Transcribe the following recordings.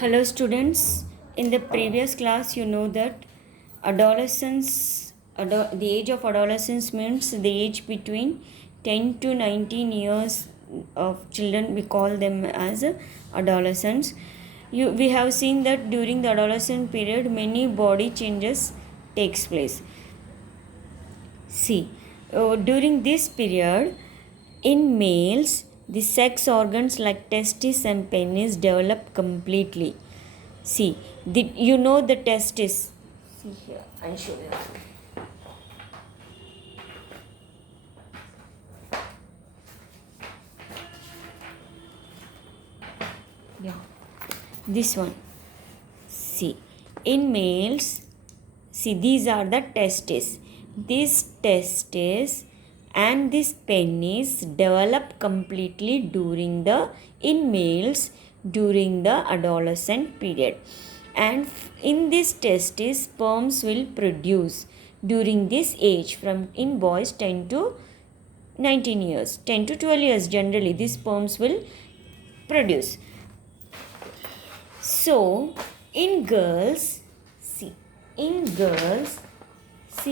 Hello students, in the previous class you know that the age of adolescence means the age between 10 to 19 years of children, we call them as adolescents. We have seen that during the adolescent period many body changes takes place. See, during this period, in males, the sex organs like testis and penis develop completely. See, the testis. See here, I'll show you. Yeah, this one. See, in males, see these are the testes. This testes and this penis develop completely in males during the adolescent period, and in this testis sperms will produce during this age from in boys 10 to 19 years, 10 to 12 years generally these sperms will produce. So in girls, see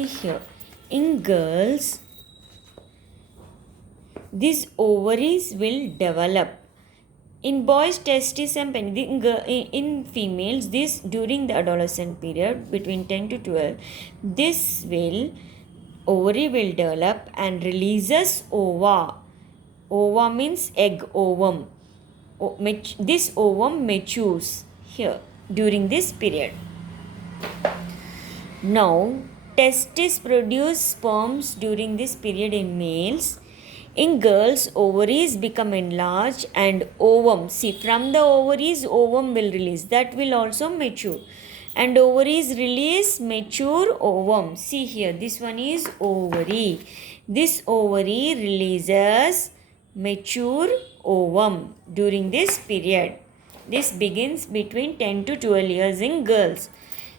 here, in girls these ovaries will develop. In boys, testes and penis. In females, this during the adolescent period between 10 to 12, ovary will develop and releases ova. Ova means egg, ovum. This ovum matures here during this period. Now, testes produce sperms during this period in males. In girls, ovaries become enlarged and ovum. See, from the ovaries, ovum will release. That will also mature. And ovaries release mature ovum. See here, this one is ovary. This ovary releases mature ovum during this period. This begins between 10 to 12 years in girls.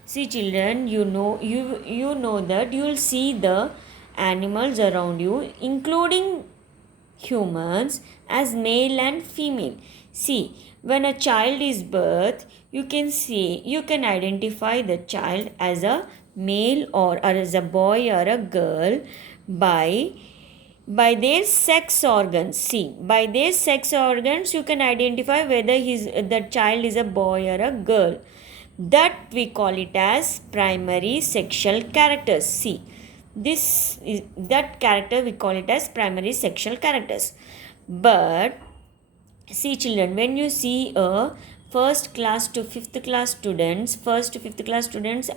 See children, you know that you will see the animals around you, including humans, as male and female. See, when a child is birth, you can identify the child as a male or as a boy or a girl by their sex organs. See, by their sex organs you can identify whether the child is a boy or a girl. That we call it as primary sexual characters. See, that character we call it as primary sexual characters. But see children, when you see a first to fifth class students,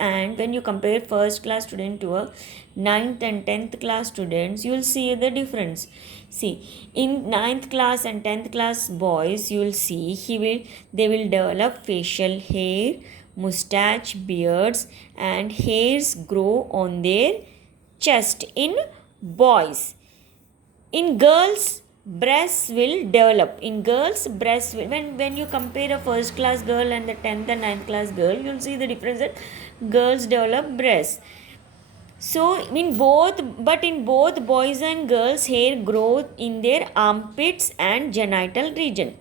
and when you compare first class student to a ninth and 10th class students, you will see the difference. See, in 9th class and 10th class boys, you will see they will develop facial hair, mustache, beards, and hairs grow on their chest in boys. In girls, breasts will develop. When you compare a first class girl and the 10th and 9th class girl, you'll see the difference that girls develop breasts. So in both boys and girls, hair grows in their armpits and genital region.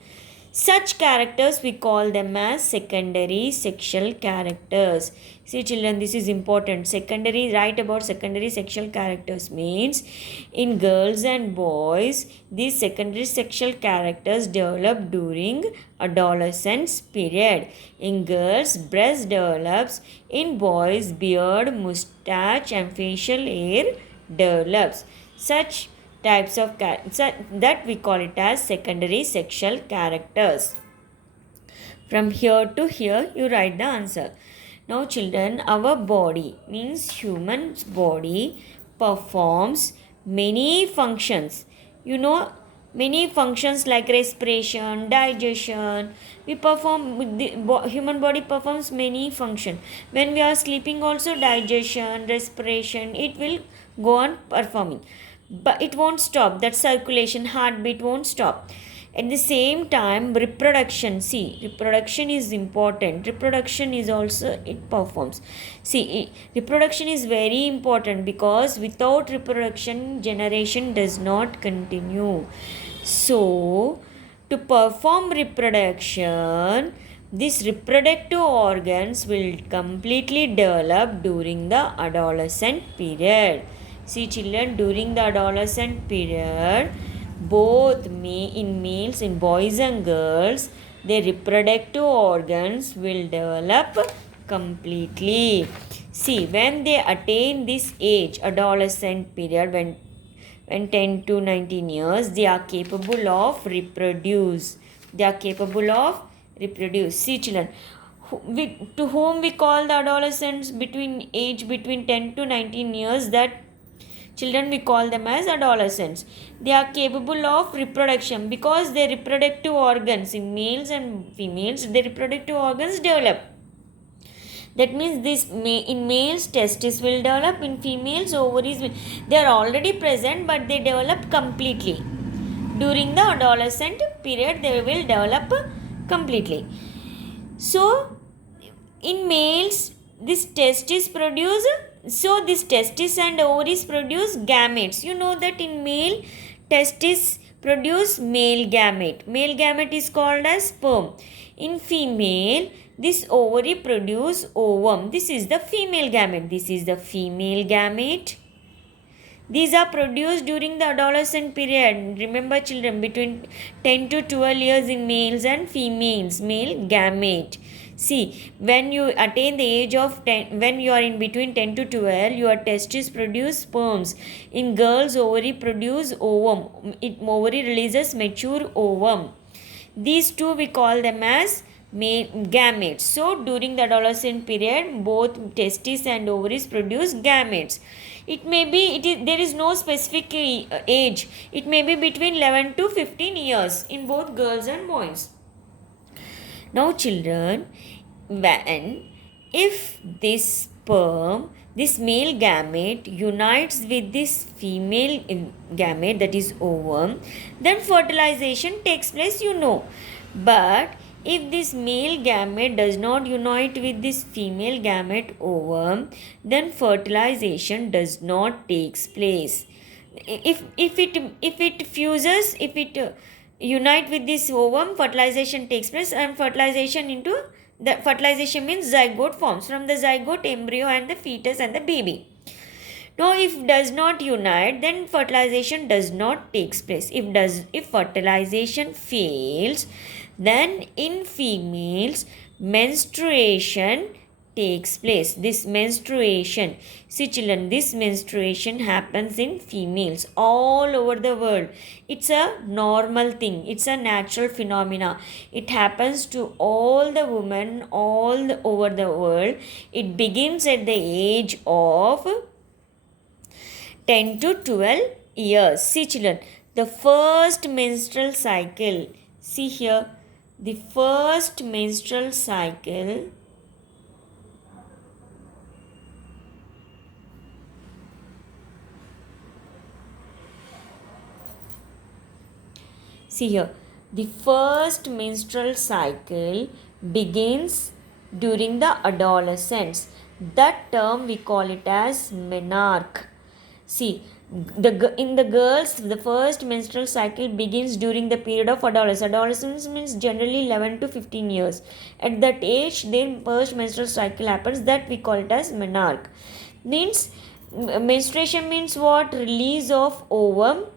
Such characters we call them as secondary sexual characters. See children, this is important. Write about secondary sexual characters means in girls and boys, these secondary sexual characters develop during adolescence period. In girls, breast develops. In boys, beard, mustache and facial hair develops. Such types of that we call it as secondary sexual characters. From here to here you write the answer. Now children, our body means human body performs many functions. Many functions like respiration, digestion. Human body performs many functions. When we are sleeping also, digestion, respiration, it will go on performing, but it won't stop. That circulation, heartbeat won't stop. At the same time, reproduction is important. Reproduction is also, it performs. Reproduction is very important because without reproduction, generation does not continue. So to perform reproduction, These reproductive organs will completely develop during the adolescent period. See children, during the adolescent period, both in males, in boys and girls, their reproductive organs will develop completely. See, when they attain this age, adolescent period, when 10 to 19 years, they are capable of reproduce. They are capable of reproduce. See children, to whom we call the adolescents between 10 to 19 years, that children we call them as adolescents. They are capable of reproduction because their reproductive organs in males and females, their reproductive organs develop. That means in males testes will develop, in females ovaries will, they are already present but they develop completely. During the adolescent period they will develop completely. So in males this testis produce, so this testis and ovaries produce gametes. You know that in male testis produce male gamete. Male gamete is called as sperm. In female this ovary produce ovum. This is the female gamete. This is the female gamete. These are produced during the adolescent period. Remember children, between 10 to 12 years in males and females, male gamete. See, when you attain the age of 10, when you are in between 10 to 12, your testes produce sperms. In girls, ovary produce ovum. Ovary releases mature ovum. These two we call them as gametes. So, during the adolescent period, both testes and ovaries produce gametes. It may be, there is no specific age. It may be between 11 to 15 years in both girls and boys. Now children, if this sperm, this male gamete unites with this female gamete, that is ovum, then fertilization takes place, you know. But if this male gamete does not unite with this female gamete ovum, then fertilization does not takes place. If it fuses, if it unite with this ovum, fertilization takes place, and fertilization means zygote forms. From the zygote, embryo and the fetus and the baby. Now, if does not unite, then fertilization does not takes place. If fertilization fails, then in females menstruation takes place. This menstruation, see children, this menstruation happens in females all over the world. It's a normal thing. It's a natural phenomena. It happens to all the women over the world. It begins at the age of 10 to 12 years. See children, the first menstrual cycle, see here, the first menstrual cycle the first menstrual cycle begins during the adolescence. That term we call it as menarche. See, in the girls, the first menstrual cycle begins during the period of adolescence. Adolescence means generally 11 to 15 years. At that age, their first menstrual cycle happens. That we call it as menarche. Means menstruation means what? Release of ovum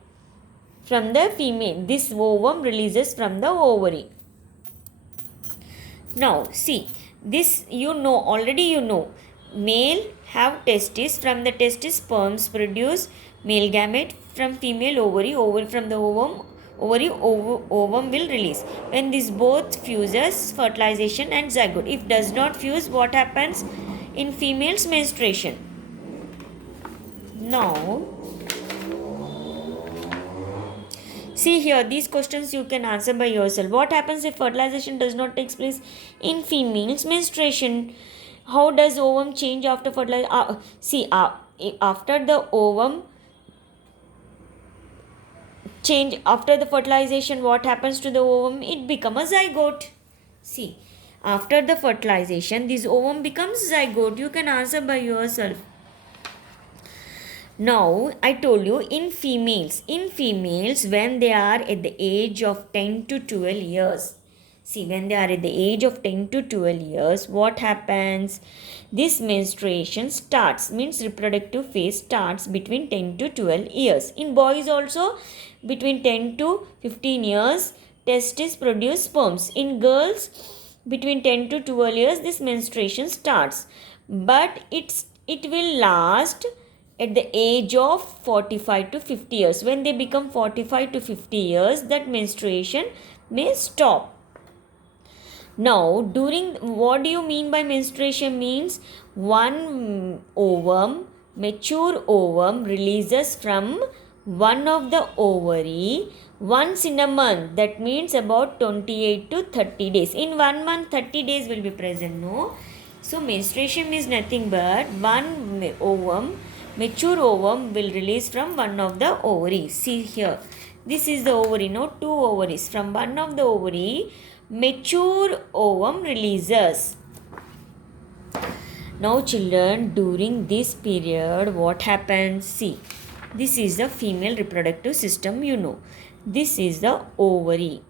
from the female. This ovum releases from the ovary. Now, see, this already you know. Male have testes. From the testis, sperms produce male gamete. From female ovary from the ovum will release. When this both fuses, fertilization and zygote. If does not fuse, what happens? In females, menstruation. Now, see here, these questions you can answer by yourself. What happens if fertilization does not take place in females? Menstruation. How does ovum change after fertilization? After the ovum change, after the fertilization, what happens to the ovum? It becomes a zygote. See, after the fertilization, this ovum becomes zygote. You can answer by yourself. Now, I told you in females, when they are at the age of 10 to 12 years, See, when they are at the age of 10 to 12 years, what happens? This menstruation starts, means reproductive phase starts between 10 to 12 years. In boys also, between 10 to 15 years, testes produce sperms. In girls, between 10 to 12 years, this menstruation starts. But it will last at the age of 45 to 50 years. When they become 45 to 50 years, that menstruation may stop. Now, what do you mean by menstruation? Means one ovum, mature ovum, releases from one of the ovary once in a month. That means about 28 to 30 days. In 1 month, 30 days will be present, no? So, menstruation means nothing but one ovum, mature ovum will release from one of the ovaries. See here, this is the ovary, no? Two ovaries. From one of the ovary, mature ovum releases. Now children, during this period, what happens? See, this is the female reproductive system, you know. This is the ovary,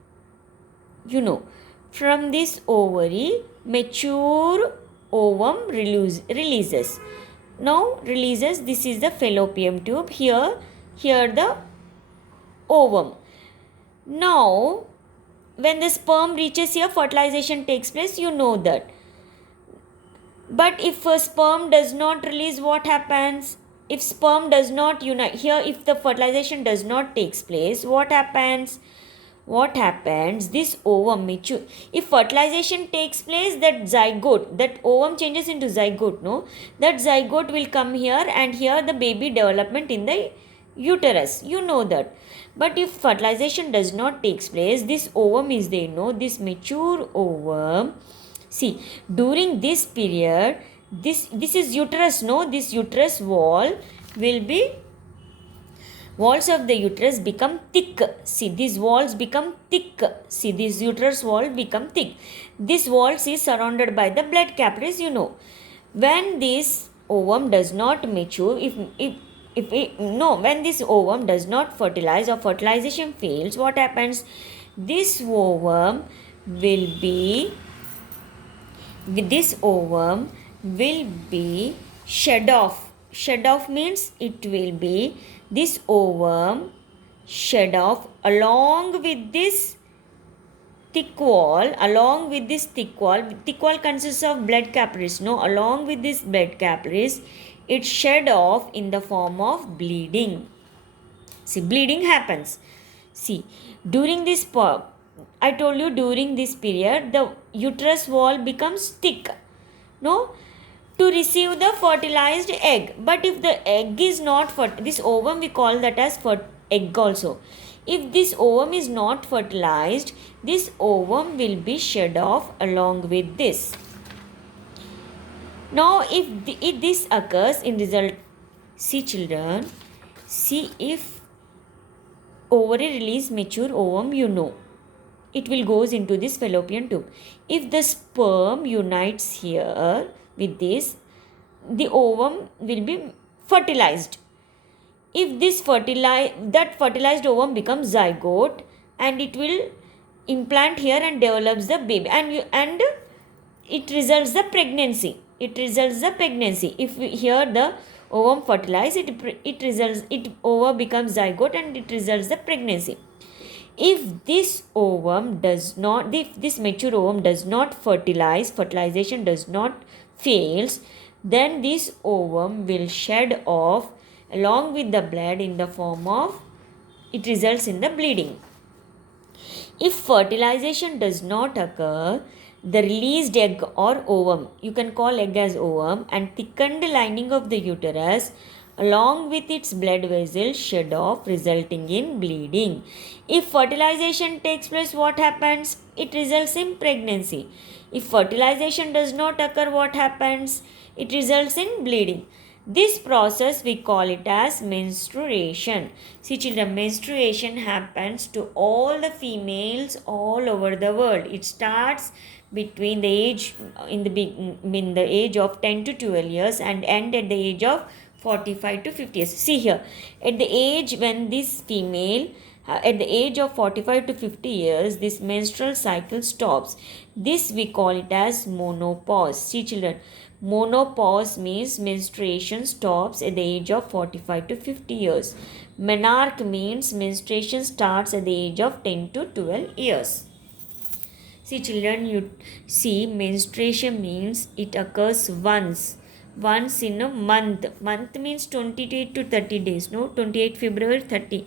you know. From this ovary, mature ovum releases. Now releases, this is the fallopian tube. Here the ovum. Now, when the sperm reaches here, fertilization takes place, you know that. But if a sperm does not release, what happens? If sperm does not unite, here if the fertilization does not takes place, what happens? What happens? This ovum mature. If fertilization takes place, that zygote, that ovum changes into zygote, no? That zygote will come here, and here the baby development in the uterus, you know that. But if fertilization does not takes place, this ovum is there, no? This mature ovum. See, during this period, this is uterus, no? This uterus wall will be, walls of the uterus become thick. See, these walls become thick. See, this uterus wall become thick. This walls is surrounded by the blood capillaries, you know. When this ovum does not mature, when this ovum does not fertilize or fertilization fails, what happens? This ovum will be shed off. Shed off means it will be, this ovum shed off along with this thick wall. Thick wall consists of blood capillaries, no? Along with this blood capillaries, it shed off in the form of bleeding. See, bleeding happens. See, during this I told you, during this period, the uterus wall becomes thick, no? To receive the fertilized egg. But if the egg is not this ovum, we call that as egg also. If this ovum is not fertilized, this ovum will be shed off along with this. Now, if this occurs in result, see children, see if ovary release mature ovum, you know, it will goes into this fallopian tube. If the sperm unites here with this, the ovum will be fertilized. If this fertilized ovum becomes zygote, and it will implant here and develops the baby, and it results the pregnancy. If here the ovum fertilized, ovum becomes zygote and it results the pregnancy. If this mature ovum does not fertilize, fertilization does not fails, then this ovum will shed off along with the blood in the form of, it results in the bleeding. If fertilization does not occur, the released egg or ovum, you can call egg as ovum, and thickened lining of the uterus along with its blood vessels shed off, resulting in bleeding. If fertilization takes place, what happens? It results in pregnancy. If fertilization does not occur, what happens? It results in bleeding. This process we call it as menstruation. See children, menstruation happens to all the females all over the world. It starts between the age in the age of 10 to 12 years and end at the age of 45 to 50 years. See here, at the age when this female At the age of 45 to 50 years, this menstrual cycle stops. This we call it as menopause. See children, menopause means menstruation stops at the age of 45 to 50 years. Menarche means menstruation starts at the age of 10 to 12 years. See children, you see menstruation means it occurs once in a month. Month means 28 to 30 days. No, 28 February 30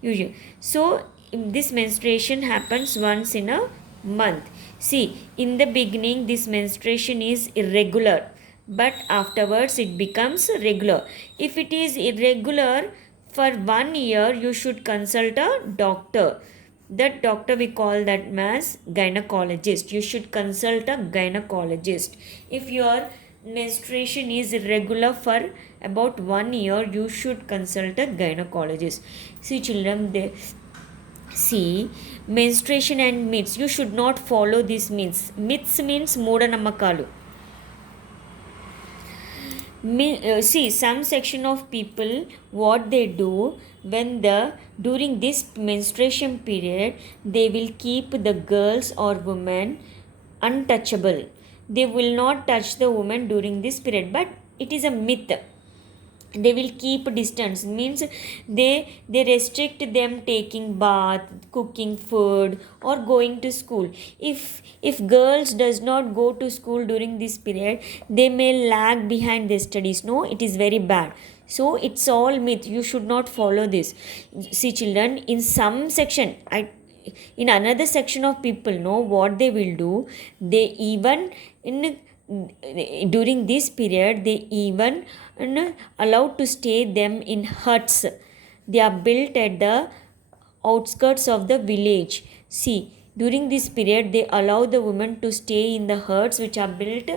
usually. So this menstruation happens once in a month. See, in the beginning this menstruation is irregular, but afterwards it becomes regular. If it is irregular for 1 year, you should consult a doctor. That doctor we call that as gynecologist. You should consult a gynecologist. If your menstruation is irregular for about 1 year, you should consult a gynecologist. See children, they see menstruation and myths. You should not follow these myths. Myths means moodanamakalu. See some section of people, what they do when during this menstruation period, they will keep the girls or women untouchable. They will not touch the woman during this period, but it is a myth. They will keep distance, means they restrict them taking bath, cooking food, or going to school. If girls does not go to school during this period, they may lag behind their studies. No, it is very bad. So it's all myth. You should not follow this. See children, in some section, in another section of people, know what they will do. They even in during this period, they even allowed to stay them in huts. They are built at the outskirts of the village. See, during this period, they allow the women to stay in the huts which are built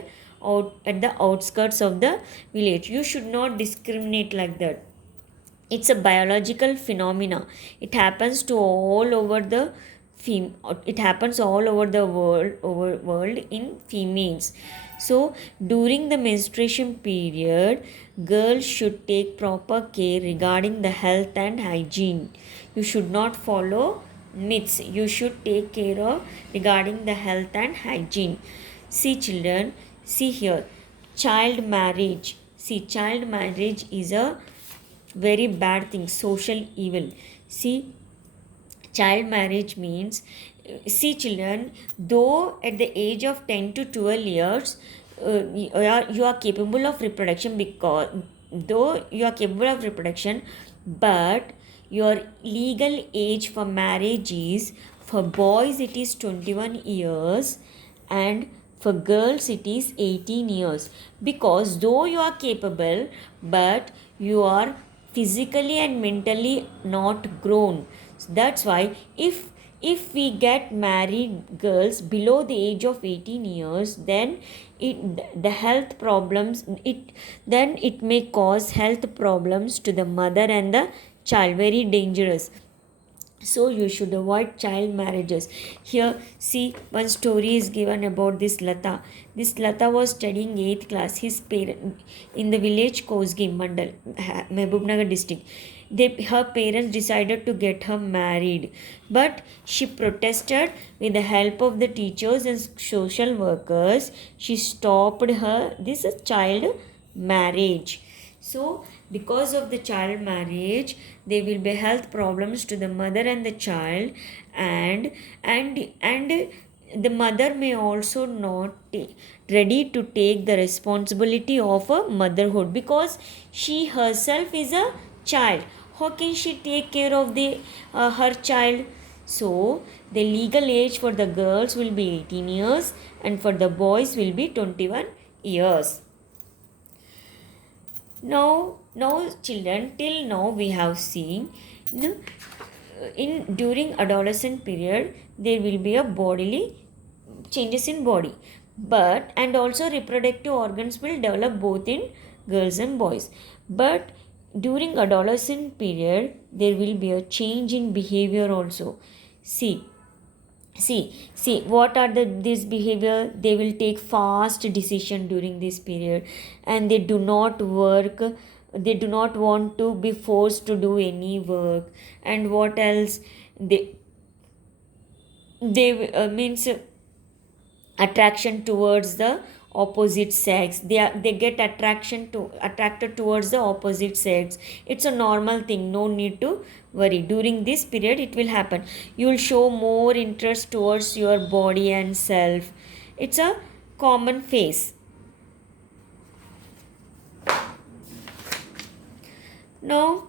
out at the outskirts of the village. You should not discriminate like that. It's a biological phenomena. It happens to all over the it happens all over the world in females. So during the menstruation period, girls should take proper care regarding the health and hygiene. You should not follow myths. You should take care of regarding the health and hygiene. See children, see here, child marriage. See, child marriage is a very bad thing, social evil. See, child marriage means, see children, though at the age of 10 to 12 years, you are capable of reproduction, because though you are capable of reproduction, but your legal age for marriage is, for boys it is 21 years, and for girls it is 18 years. Because though you are capable, but you are physically and mentally not grown. That's why if we get married girls below the age of 18 years, then the health problems, it may cause health problems to the mother and the child, very dangerous. So you should avoid child marriages. Here, see, one story is given about this Lata. This Lata was studying 8th class. His parent in the village Kosgi Mandal, Mehbubnagar district. Her parents decided to get her married, but she protested. With the help of the teachers and social workers, she stopped this child marriage. So because of the child marriage, there will be health problems to the mother and the child, and the mother may also not ready to take the responsibility of a motherhood, because she herself is a child. How can she take care of her child? So the legal age for the girls will be 18 years, and for the boys will be 21 years. Now children, till now we have seen, during adolescent period there will be a bodily changes in body, but and also reproductive organs will develop both in girls and boys. But during adolescent period there will be a change in behavior also. See what are this behavior. They will take fast decision during this period, and they do not work. They do not want to be forced to do any work. And what else? they means attraction towards the opposite sex. They get attracted towards the opposite sex. It's a normal thing, no need to worry. During this period it will happen. You will show more interest towards your body and self. It's a common phase. Now,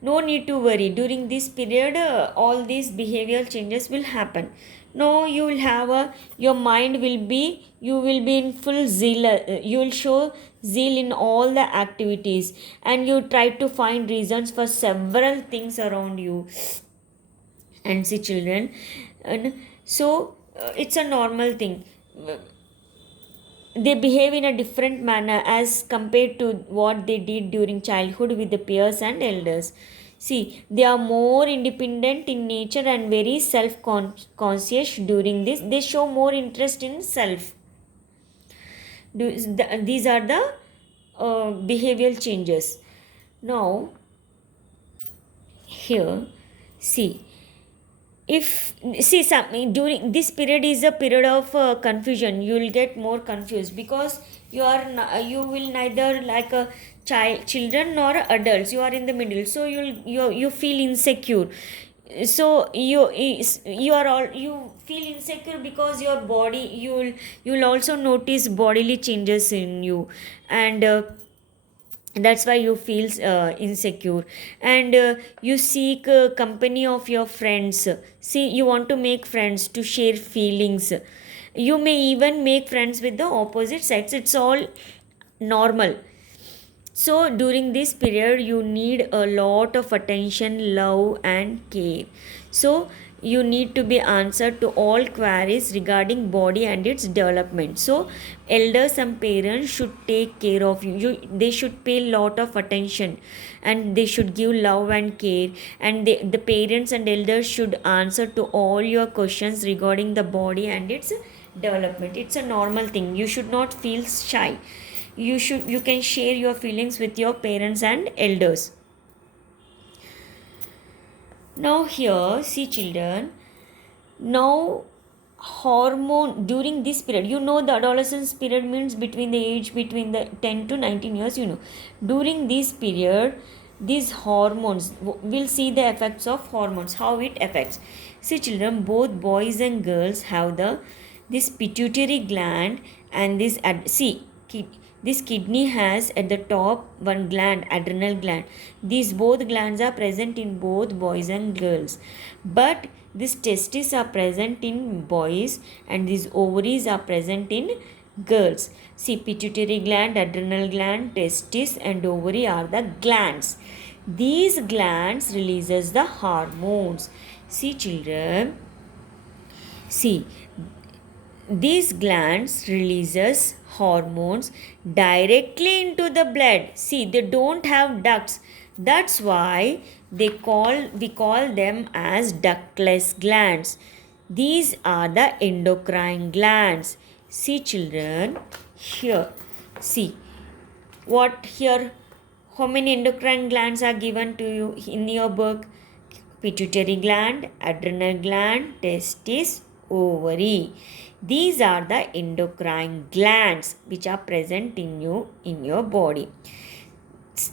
no need to worry. During this period all these behavioral changes will happen. Now you will have your mind will be, you will be in full zeal, you will show zeal in all the activities, and you try to find reasons for several things around you. And see children, and so it's a normal thing. They behave in a different manner as compared to what they did during childhood with the peers and elders. See, they are more independent in nature and very self conscious during this. They show more interest in self. These are the behavioral changes. Now, here, see, if see some during this period is a period of confusion. You will get more confused because you will neither like a children nor adults. You are in the middle, so you feel insecure. So you are all, you feel insecure because your body, you'll also notice bodily changes in you, and that's why you feel insecure, and you seek company of your friends. See, you want to make friends to share feelings. You may even make friends with the opposite sex. It's all normal. So during this period you need a lot of attention, love and care. So you need to be answered to all queries regarding body and its development. So elders and parents should take care of they should pay a lot of attention, and they should give love and care, and the parents and elders should answer to all your questions regarding the body and its development. It's a normal thing. You should not feel shy. You can share your feelings with your parents and elders. Now here, see children, now hormone during this period, you know, the adolescence period means between the age between the 10 to 19 years, you know. During this period, these hormones, will see the effects of hormones, how it affects. See children, both boys and girls have this pituitary gland and this this kidney has at the top one gland, adrenal gland. These both glands are present in both boys and girls, but these testes are present in boys and these ovaries are present in girls. See, pituitary gland, adrenal gland, testes and ovary are the glands. These glands releases the hormones. See children, see, these glands releases hormones directly into the blood. See, they don't have ducts. That's why we call them as ductless glands. These are the endocrine glands. See children, here, see what here, how many endocrine glands are given to you in your book? Pituitary gland, adrenal gland, testis, ovary. These are the endocrine glands which are present in your body.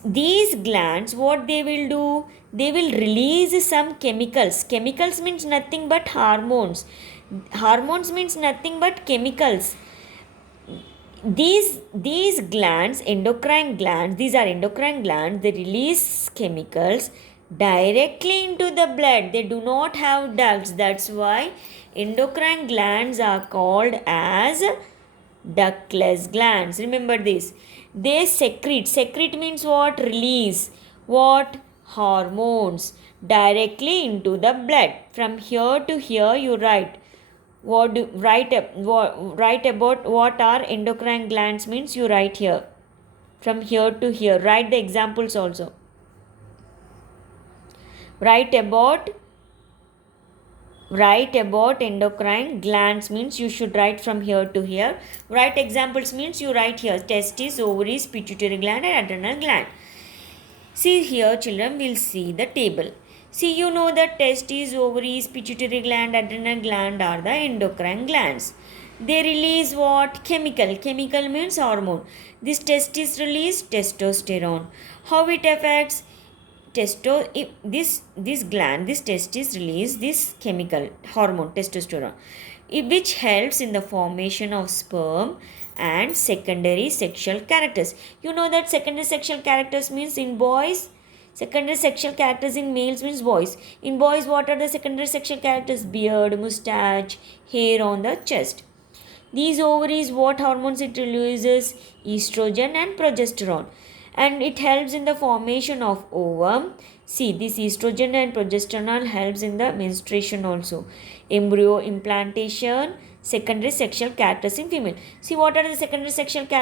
These glands, what they will do? They will release some chemicals. Chemicals means nothing but hormones. Hormones means nothing but chemicals. These glands, endocrine glands, these are endocrine glands. They release chemicals directly into the blood. They do not have ducts. That's why endocrine glands are called as ductless glands. Remember this. They secrete. Secrete means what? Release. What? Hormones directly into the blood. From here to here you write. Write about what are endocrine glands means you write here. From here to here. Write the examples also. Write about endocrine glands means you should write from here to here. Write examples means you write here. Testes, ovaries, pituitary gland and adrenal gland. See here children, will see the table. See, you know that testes, ovaries, pituitary gland, adrenal gland are the endocrine glands. They release what? Chemical. Chemical means hormone. This testes release testosterone. How it affects? If this gland, this testis release this chemical hormone testosterone, which helps in the formation of sperm and secondary sexual characters. You know that secondary sexual characters means in boys, secondary sexual characters in males means boys. In boys, what are the secondary sexual characters? Beard, mustache, hair on the chest. These ovaries, what hormones it releases? Estrogen and progesterone. And it helps in the formation of ovum. See, this estrogen and progesterone helps in the menstruation also. Embryo implantation, secondary sexual characters in female. See, what are the secondary sexual characters?